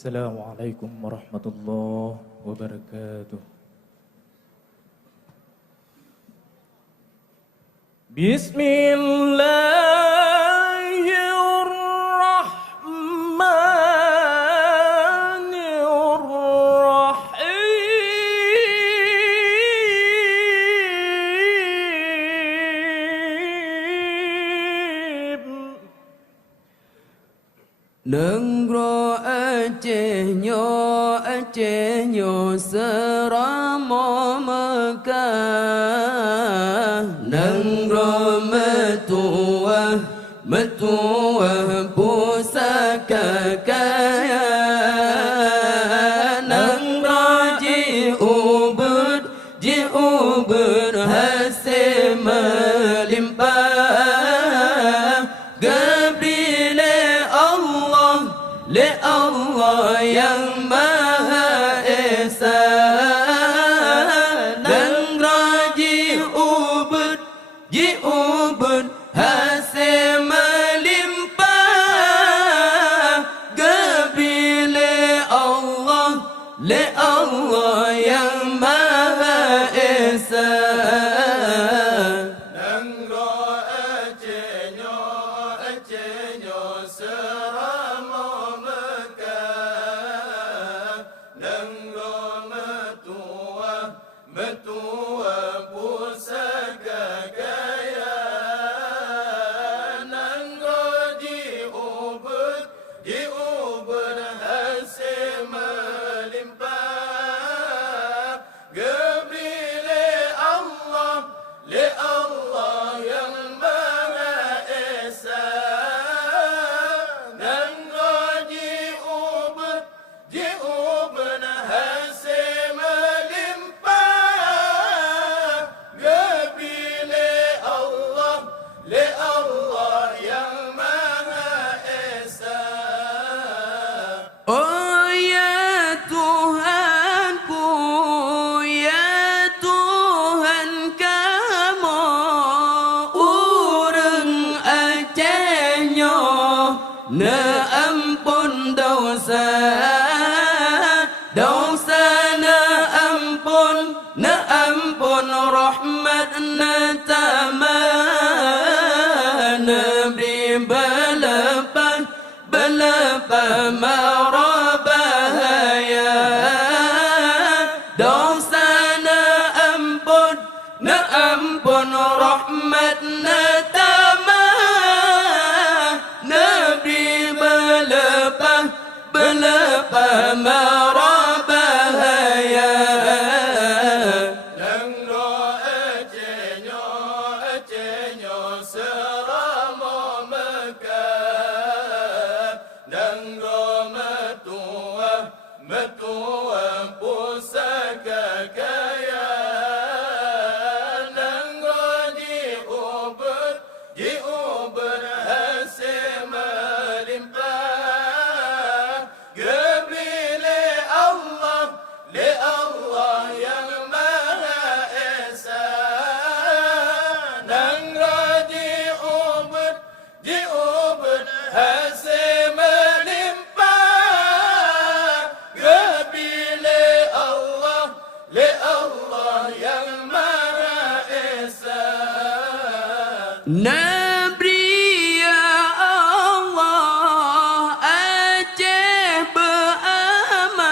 Assalamualaikum warahmatullahi wabarakatuh. Bismillahirrahmanirrahim. Negro Aceh serama Mekah. Negro metuah pusaka kaya. Negro jiubud hasil melimpah. Le Allah yang Maha Esa dan jiubud hasil melimpah. Gebile Allah, le Allah yang Maha Esa. Na ampun dosa na ampun rahmat na taman. Beri balapan mara bahaya. Dosa na ampun rahmat na taman. Belepah mara bahaya. Negro Aceh serama Mekah. Negro metuah pusaka kaya. Negro jiubud hasil melimpah. Gebile Allah, le Allah yang Maha Esa. Negro jiubud hasil melimpah. Gebile Allah, le Allah yang Maha Esa. Nabri ya Allah, Aceh beraman,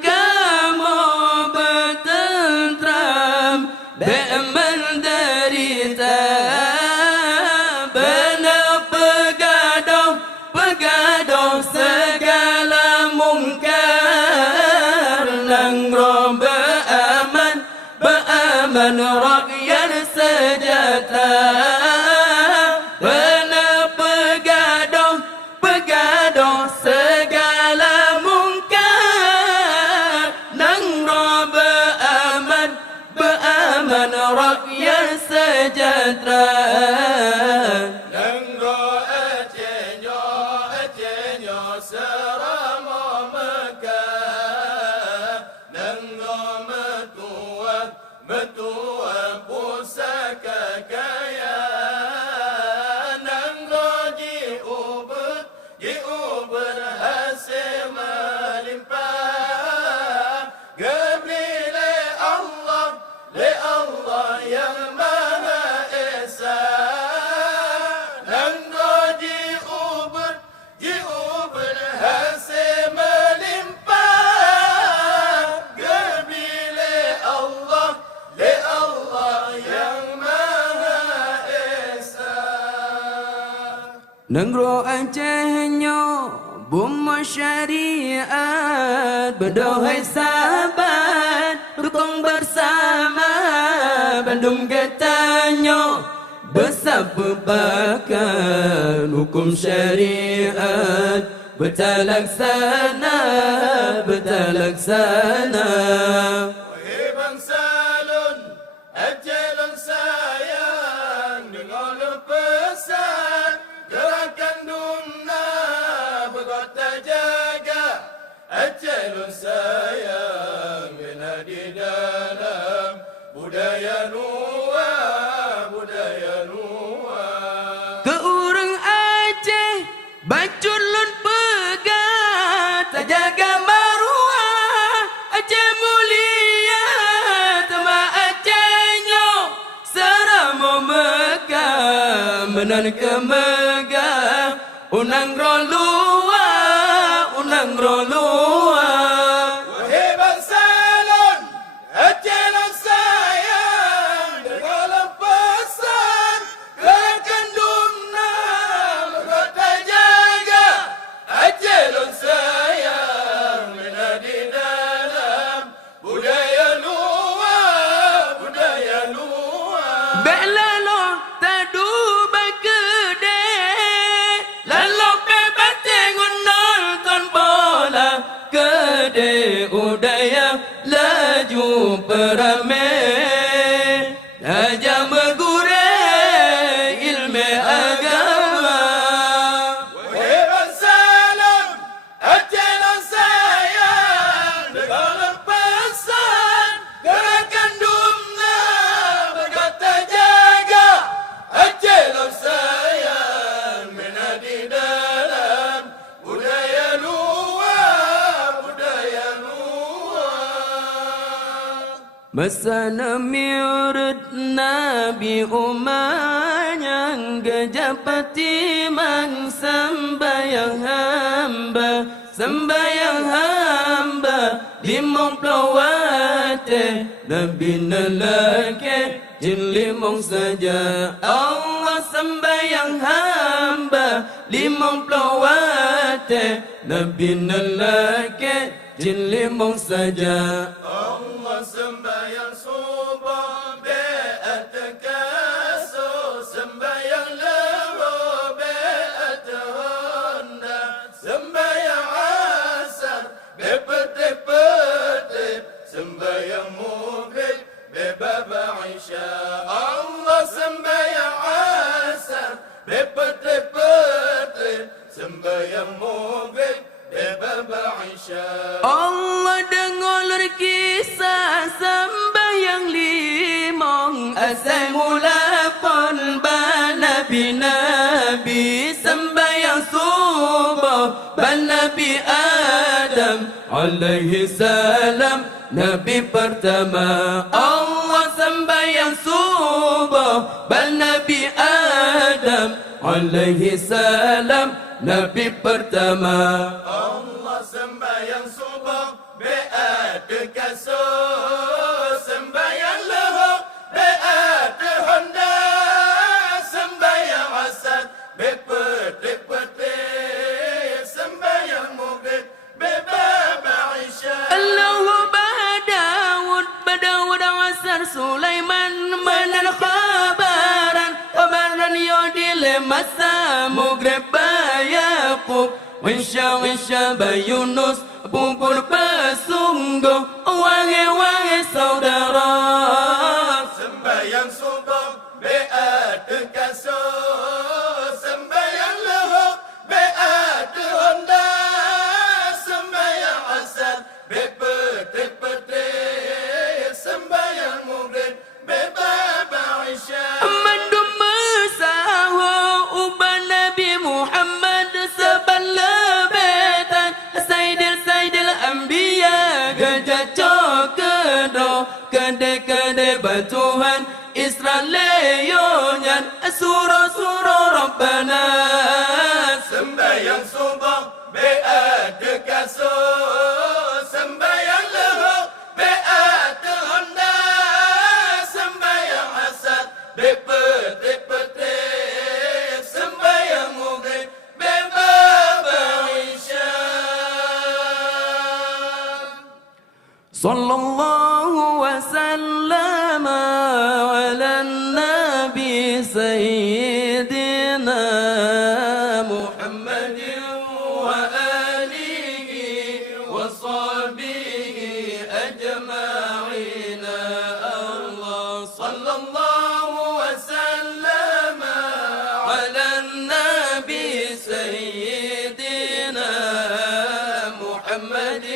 kamu bertentram, menderita. Benar pegaduh segala mungkar. Negro beraman rakyat sejahtera. Benar pegaduh segala mungkar. Negro beraman rakyat sejahtera. Negro Aceh serama Mekah. Negro metuah pusaka kaya. Negro Acehnya bumi syariat, berdoa sahabat dukung bersama. Bandung katanya bersama bahkan hukum syariat bertalaksana, bertalaksana. Wahai bangsa lun, ajalun sayang, dengarlah pesan gerakan Dumna berkota jaga. Ajalun sayang bina di dalam budaya luar, budaya luar. Ke urang Aceh bacun lun pegat, terjaga maruah Aceh mulia. Tema Acehnya seramo megah, menan ke megah. Unang rolua, unang rolua. Wahai bangsa lun, ajalun sayang, dengarlah pesan gerakan Dumna berkota jaga. Ajalun sayang bina di dalam budaya luar, budaya luar. Bela lo tadu bakede, lalu bebate ngunol ton bola. Kede udaya laju perame, aja megure ilmu agama. Wahai bangsa lun, ajalun sayang, dengarlah pesan gerakan Dumna berkota jaga. Ajalun sayang bina di dalam budaya luar, budaya luar. Masa miurut Nabi Umar yang gejapati mang sembayang hamba, sembayang hamba limong pelawate Nabi nelake jin limong saja. Allah sembayang hamba limong pelawate Nabi nelake jin limong saja. Allah sembahyang subuh be'at kaso, sembahyang lahu be'at honda, sembahyang asar bepetip-petip, sembahyang mubid bebaba isya. Allah sembahyang asar bepetip-petip, sembahyang mubid bebaba isya. Allah dengar kisah sembahyang limong, asal mula pun Nabi-Nabi sembahyang subuh Nabi Adam alaihi salam, Nabi pertama. Allah sembahyang subuh Nabi Adam alaihi salam, Nabi pertama. Allah sembahyang subuh be'at kaso, sembahyang lahu be'at honda, sembahyang asar bepetip-petip, sembahyang mubid bebaba isya. Allahu Badawud, Badawud asar Sulaiman menan khabaran, khabaran yodile masa mugrib Yaqub, Wisha Yunus pumpul pesungguh, wangi-wangi saudara. Sembahyang subuh be'at kaso, sembahyang lahu be'at honda, sembahyang asar bepetip-petip, sembahyang mubid bebaba isya. Mandum mesahu uban Nabi Muhammad sebalabetan, Sayyidil Anbiya gajah cokedo, kede batuhan Israelionyan surah Rabbana. Sembahyang subuh be'at kaso, sembahyang lahu be'at honda, sembahyang asar bepetip-petip, sembahyang mubid صلى الله وسلم على النبي سيدنا محمد وآله وصحبه أجمعين الله صلى الله وسلم على النبي سيدنا محمد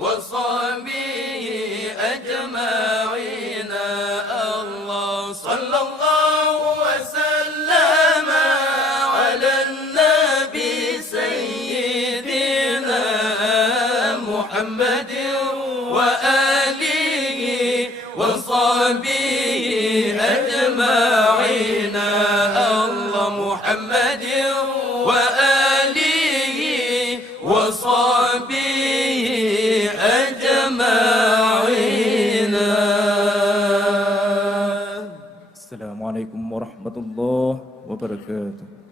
وصحبه أجمعين الله صلى الله وسلم على النبي سيدنا محمد وآله وصحبه أجمعين الله محمد وآله وصحبه أجمعين. Assalamualaikum warahmatullahi wabarakatuh.